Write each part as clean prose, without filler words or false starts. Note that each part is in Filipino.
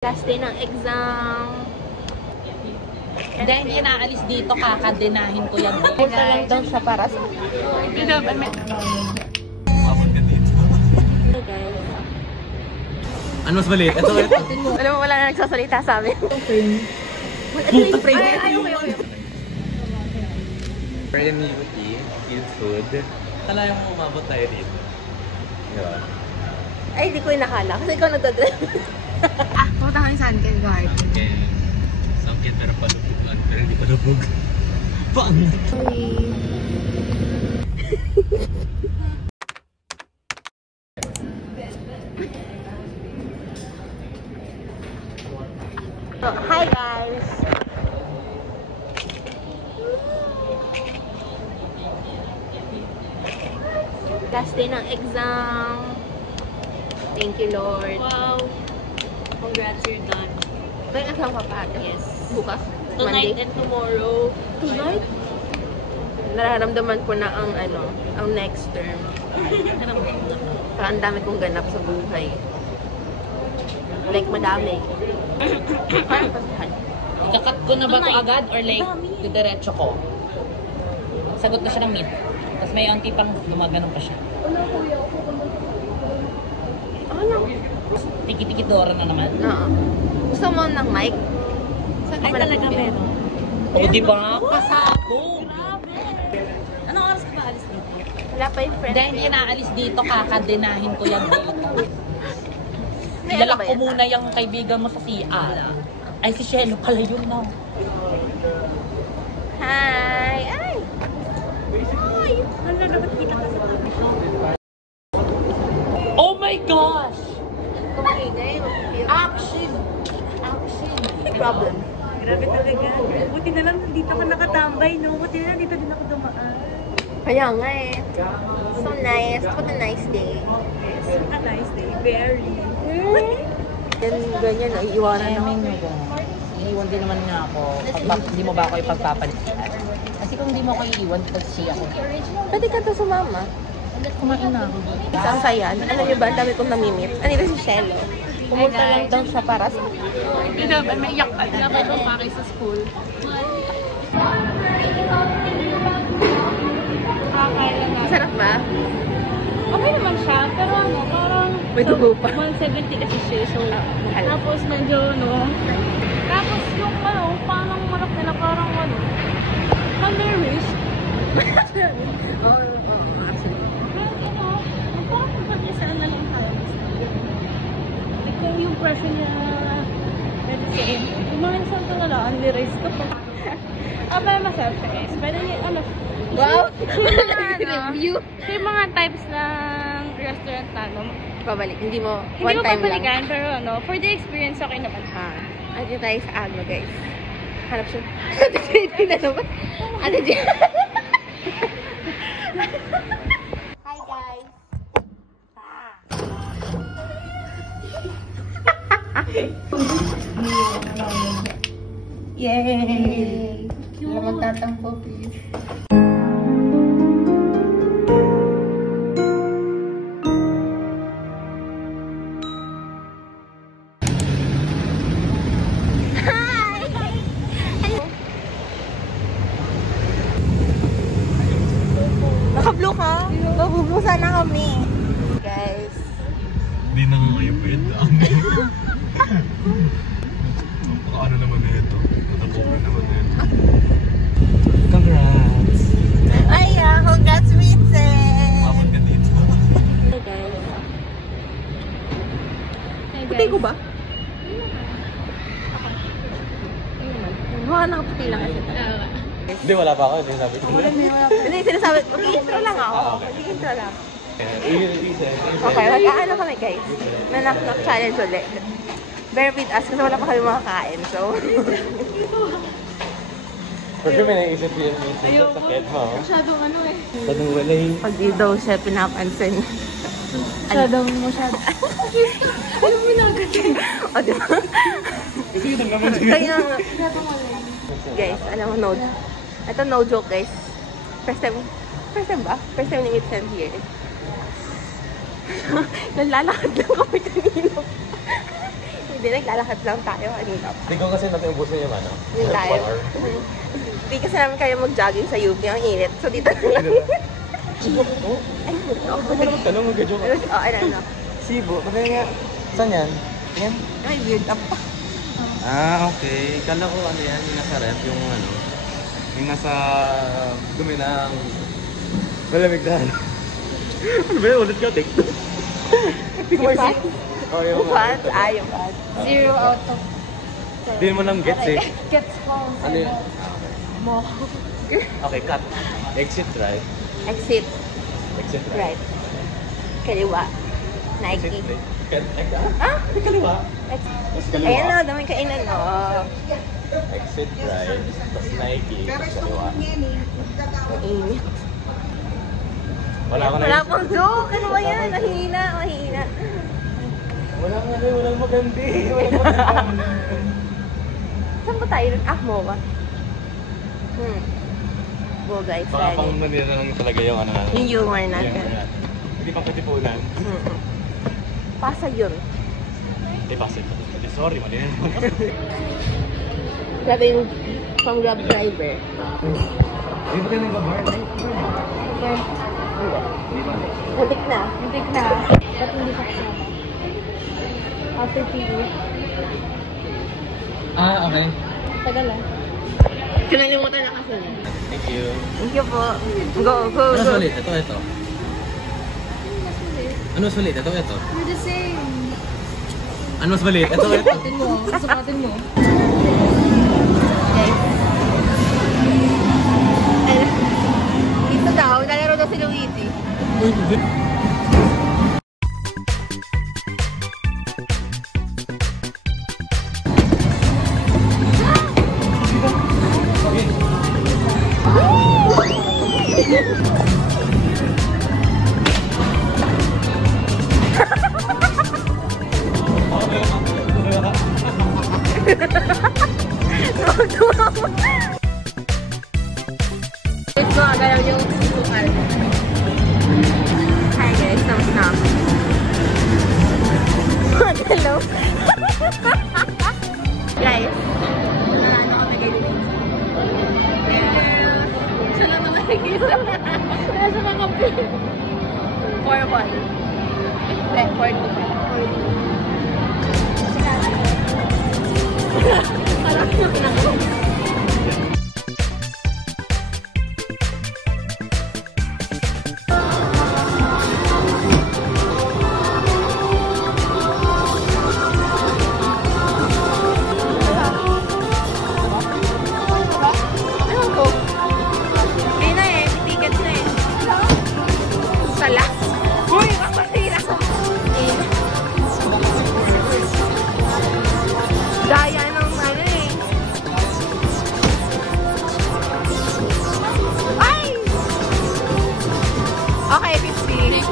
Last day ng exam. Hindi, hindi naalis dito. Kakadinahin ko yan. Punta lang daw siya para sa... Ano mas mali? Ito. Alam mo, wala na nagsasalita sa amin. Very meaty, feel food. Kala mo umabot tayo dito. Diba? Ay, di ko yung nakala. Kasi ikaw nagdadrive. Pumunta kami sa Sunken Garden. Sangkit pero palubugan. Pero hindi palubog. Pang! So, hi guys! Last day ng exam. Thank you, Lord. Wow. Congrats, you're done. Kaya exam ka pa? Yes. Bukas? Tonight Monday? and tomorrow. Tonight? Nararamdaman ko na ang ang next term. Parang ang dami kong ganap sa buhay. Like, madami. Parang pasihan. Ikakat ko na ba ito agad or like, diretso ko? Sagot na siya ng mid. Tapos may onti pang gumaganon pa siya. Ano? Tiki-tiki-dora na naman. Oo. Gusto mo ng mic? Saan ka Ay, ba talaga nagpipil? meron. O, di ba? Pasabog! Anong oras ka ba alis dito? Wala pa yung friend. Hindi, hindi naalis dito. Kakadinahin ko yan dito. May ano Ilalak ba ko yan? muna yung kaibigan mo sa CR. Ay, si Shelo pala yun na. Hi! Ay! Ay! Ano, dapat kita ka sa Oh my gosh! Kumingay, mag-feel. Action! Action! Problem. Grabe talaga. Buti na lang dito ako nakatambay, no? Buti na lang dito din ako dumaan. Kaya nga eh. So nice. What a nice day. Yes, a nice day. Very. Yan, ganyan, naiiwanan ako. Nyo ba? Iiwan din naman nga ako. Hindi mo ba ako ipagpapalitan? Kasi kung hindi mo ako iiwan, kasi ako. Pwede ka to sumama. Kumain na ako. Isang saya. Alam niyo ba, ang dami kong namimit. Anito si Shelo. Pumunta lang daw siya para sa... May iyak ka. Dapat mo pa sa school. Sarap ba? Okay naman siya, pero ano, parang... May dugo pa. 170 kasi siya, so... Mahal. Tapos medyo, no? Tapos yung parang manok nila, parang under-risk. Oo, absolutely. Pero parang pag-isaan na lang tayo. Like, yung presyo niya, medyo same. Yung mga isang talaga, under-risk ka pa. Pero masarap siya guys. Pwede niya, Wow! review. So, yung mga types ng restaurant na, Pabalik. Hindi mo, hindi one mo time lang. papalikan, pero for the experience, okay naman. Ate tayo sa Agno, guys. Hanap siya. Ate J na naman. Ate J. Hi, guys. Yay! Wala magtatampo, please. Naka-blue ka? Mabublue sana kami. Guys. Hindi na nga kayo pwede. Ano naman na ito? Natabukan naman na ito. Congrats! Ay, congrats, Vincent! Umabot ka dito. Hey, guys. Puti ko ba? Mukha nakaputi lang kasi. Hindi, wala pa ako. Hindi sabi ko. Hindi, sinasabi, mag-intro lang ako. Mag-intro lang. Okay, Okay. mag-aano kami guys. May knock-knock challenge ulit. Bear with us kasi wala pa kami makakain. So, For sure, may naisip yun. Sa sakit mo. Masyadong Sadong wala yung... pag di daw siya pinapansin. Masyadong. Ano mo na agad? O, di ba? Sino naman yun? Kaya nga. Guys, alam mo, no. Ito no joke guys. First time ba? First time ni Vincent here. Nalalakad lang kami kanina. Hindi, naglalakad lang tayo kanina. Hindi ko kasi natin ubusin yung ano. Hindi tayo. Hindi kasi namin kaya mag-jogging sa UP. Ang init. So, dito na lang. Ay, Ako ba naman tanong mag-joke? ano. Cebu, pagkaya nga. Saan yan? Yan? Ay, weird up pa. Okay. Kala ko ano yan, yung nasa ref, yung ano. Yung nasa dumi ng malamig na ano. Ano ba yun? Ulit ka, take two. Yung fat? Oh, yung Fat? Yung fat. 0 out of Hindi mo lang gets eh. gets ko. Ano yun? Mo. Okay, cut. Exit right. Exit. Exit right. Right. Kaliwa. Nike. Exit right. Ah? Kaliwa. Tapos kaliwa. Ayan na, daming kainan, no? Exit right. Tapos Nike. Tapos kaliwa. Ang init. Wala ko na Wala pang joke. Ano ba yan? Mahina, mahina. Walang ano, walang magandi. Walang magandi. Saan ba tayo? Mocha. Go guys, Baka pang ready. Manila lang talaga yung ano natin. Yung humor Yung natin. ano. Hindi pang katipunan. Pasag yun. Hindi pasit. Sorry, mali na naman. Grabe yung pang grab driver. Hindi ba tayo nagbabar? Muntik na. Muntik na. Ba't hindi ka kasama? After PE. Okay. Tagal lang. Kinalimutan na kasi. Thank you. Thank you po. Go, go, Ano go. sulit? Ito. Ano sulit? Ito. You're the same. Ano sulit? Ito. Susukatin mo. Susukatin mo. Guys. Dito daw, nalaro daw si Luigi. Ito nga, galaw yung tukal. Hi guys, thumbs up. Hello. Guys. Siya lang nakikita. Nasa mga kape. 4-1. 4-2. Alam mo na ako. Daya ng ano eh. Ay! Okay, 50.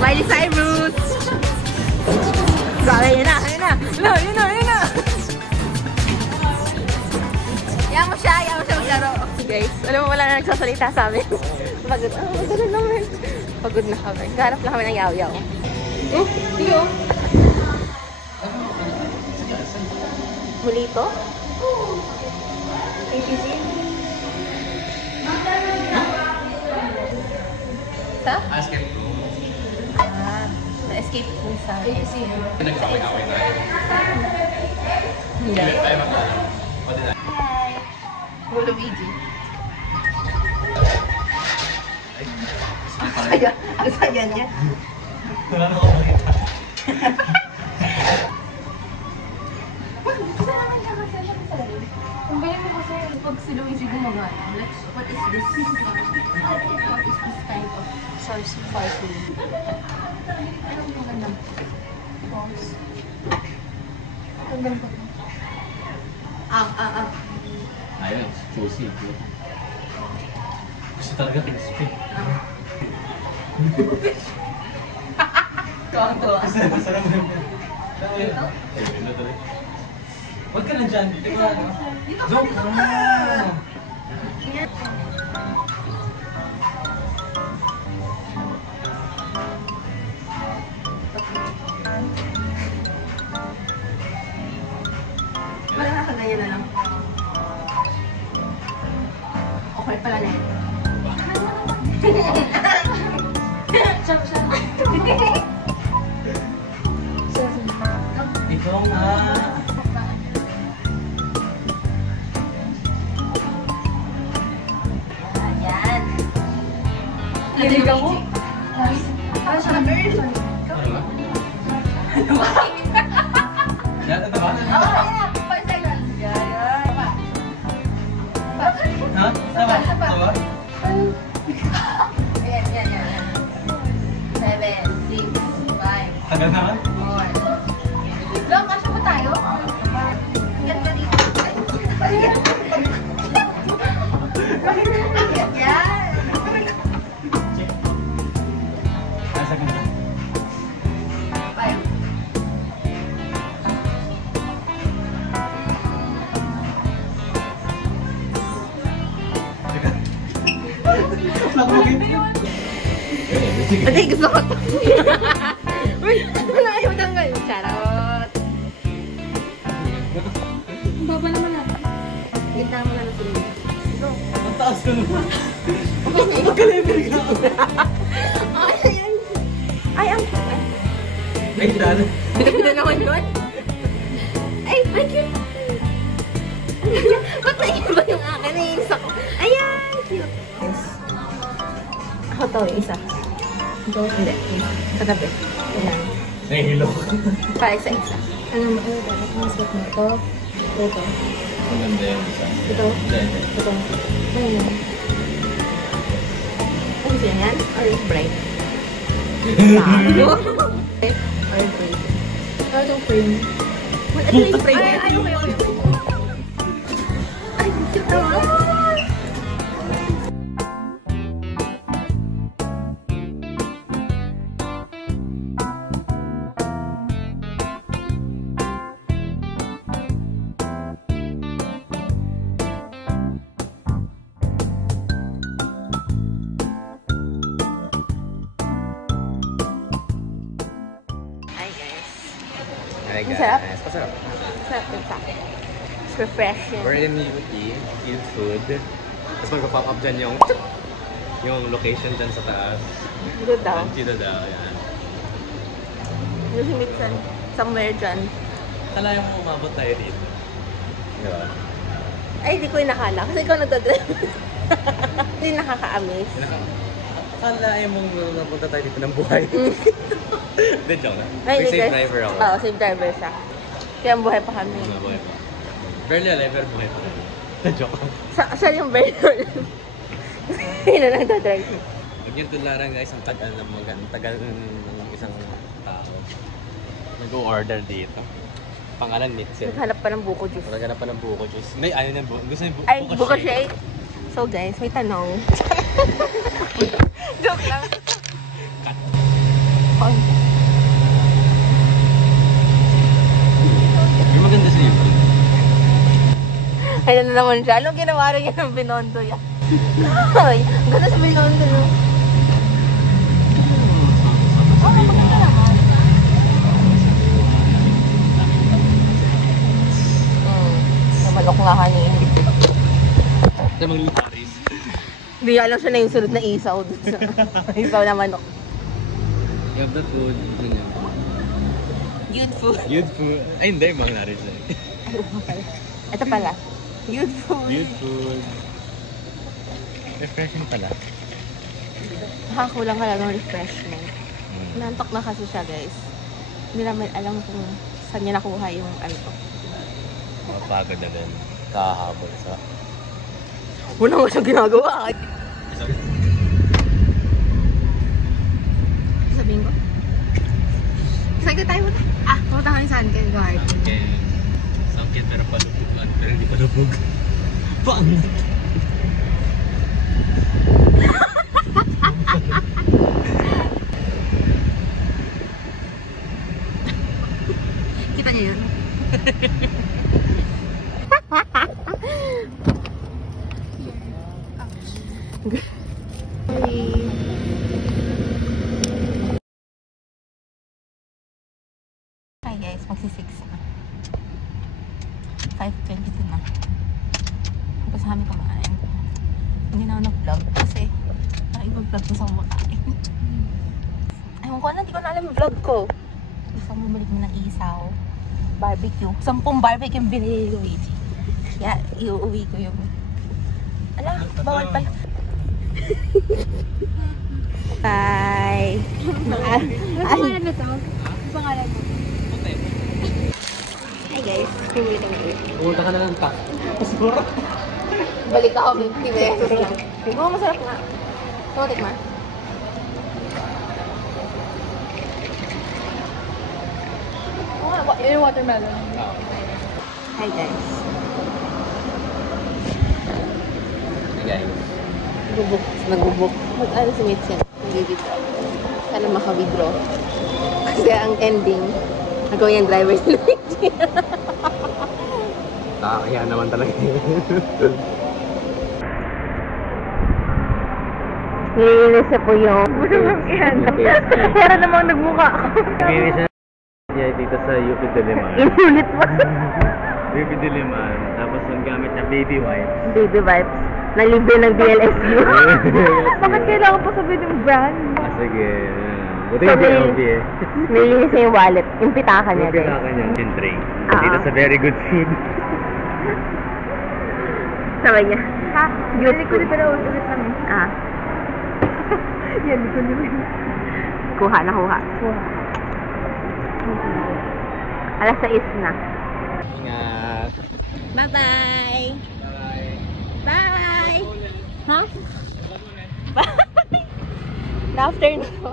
Miley Cyrus! Grabe, yun na. Yun na. Yan mo siya maglaro. Guys, alam mo wala na nagsasalita sa amin. Pagod. Pagod naman. Pagod na kami. Garap lang kami ng yaw-yaw. Sige oh. Mulito? APC? Sa? Escape room. Na-escape po sa APC. Nagpapakawin tayo. Hindi. Tayo magkala. Hi! Go Luigi. Kaya, gusto ganyan. Wala na ako makita. Kung ganyan mo kasi, pag si Luigi gumagana, what is this? What is this kind of source of fighting? Anong magandang pause? Ang ganda. Ayun, juicy. Gusto talaga crispy. Kawa-kawa. Masarap na yun. Ayun na talaga. Huwag ka na dyan. Dito ka na. Joke na. pangalan? Ikaw nga. Ayan. Naligaw mo? Parang siya girl. Yan, ito ba? Oh, 5 seconds. Yan. Ha? Sama? Sama? Yan. 7, 6, 5, Tagal naman? 4. Lang, kasya ba tayo? Ganda dito. Yan. Nasa ganda. 5. Ate, gusto ko to. Uy, wala ayaw ng ganyan. Charot. Baba naman natin. Kita mo na natin. Ang taas ko naman. Magka-level ka ako. Ay, ayan. Ay, ang... Ay, dali. Bida-bida naman yun. Ay, cute. Ba't naiba yung akin? Naiinis ako. Ayan, cute. Yes. Ako to, isa. Ito, hindi. Katabi. Ayan. Nahihilo. Para isa-isa. Ano ba? Ang suot mo ito. Ito. Maganda yung isa. Ito. Ito. Ayun. Ano siya yan? Orange bright. Bago. Orange frame. Ano itong frame? Ito yung spray. Ay, okay. Ay, cute naman. Hi Ang sarap. Masarap. Sarap din sa akin. It's refreshing. We're in UP, Eat Food. Tapos magpa-pop up dyan yung location dyan sa taas. Good daw. Dito daw, yan. Yung si Mitsan, somewhere dyan. Kalayan mo umabot tayo dito. Di ba? Ay, di ko yung nakala. Kasi ikaw nagdadrive. Hindi nakaka-amaze. Kalayan mong napunta tayo dito ng buhay. Hindi, joke na. Ay, May hindi, safe guys. driver ako. Oo, safe driver siya. Kaya buhay pa kami. Buhay pa. Barely alive, pero buhay pa. Joke lang. Siya yung burner. Hindi na nagdadrive. Huwag yung tularan guys, ang tagal ng isang tao. Nag-order dito. Pangalan Mitzel. Naghanap pa ng buko juice. Talaga na pa ng buko juice. Hindi, ayaw niya buko. Gusto niya Ay, buko shake. So guys, may tanong. Joke lang. Oh. Yung maganda sa iyo. Ay, na naman siya. Anong ginawa rin yan ng Binondo yan? Ay, ang ganda sa Binondo, no? Oh, maganda naman. Namalok nga kanina. Ito mag-Paris. Hindi alam siya na yung sunod na isaw dun sa isaw na manok. You have the food. Good food. You'd food. Ay, hindi. Mga narin siya. Ay, pala. Ito pala. Good food. You'd food. Refreshing pala. Nakakulang ka lang ng refreshment. Nantok na kasi siya, guys. Hindi naman alam kung saan niya nakuha yung antok. Mapagod na din. Kahabol sa... Wala nga siyang ginagawa. Sabihin ko? Saan ka tayo? Pumunta kami sa Anken Garden. Okay. Sangkit pero palubugan. Pero hindi palubog. Paangat. Kita niyo yun? Hi guys, magsi-6 na. 5:22 na. Tapos kami kumain. Hindi na ako ko na, hindi ko na alam yung vlog ko. Gusto mo bumalik mo ng isaw. Barbecue. 10 barbecue yung binili ko, Luigi. Kaya, iuwi ko yung... Ala, bawal pala. Bye! Pangalan na to? Pangalan mo? Hi guys, bumili kami. Pumunta ka na lang ta. Balik ako 50 pesos lang. Oo, masarap nga. So, tikma. Yung watermelon. Hi guys. Hey guys. Nag-book. Mag-ano si Mitch yan? Nag-withdraw. Sana maka-withdraw. Kasi ang ending, nagawa yung driver si Luigi. Kaya naman talaga. Nilinis siya po yung... Yan. Pero namang nagmukha ako. Finish na niya dito sa UP Diliman. Inulit mo. UP Diliman. Tapos ang gamit niya baby wipes. Baby vibes. Nalibre ng DLSU. Bakit kailangan pa sabihin yung brand? Sige. Buti So, hindi LV eh. Nilinis niya yung wallet. Yung pitaka niya. Yung pinaka niya. Yung tray. Ah. Dito sa very good food. Sabay niya. Ha? Bili ko din pero ulit lang eh. Ah. Yan, ko din. Kuha na kuha. Alas 6 na. Ingat. Bye-bye! Bye. Bye! Huh? Bye! Na-after na ko.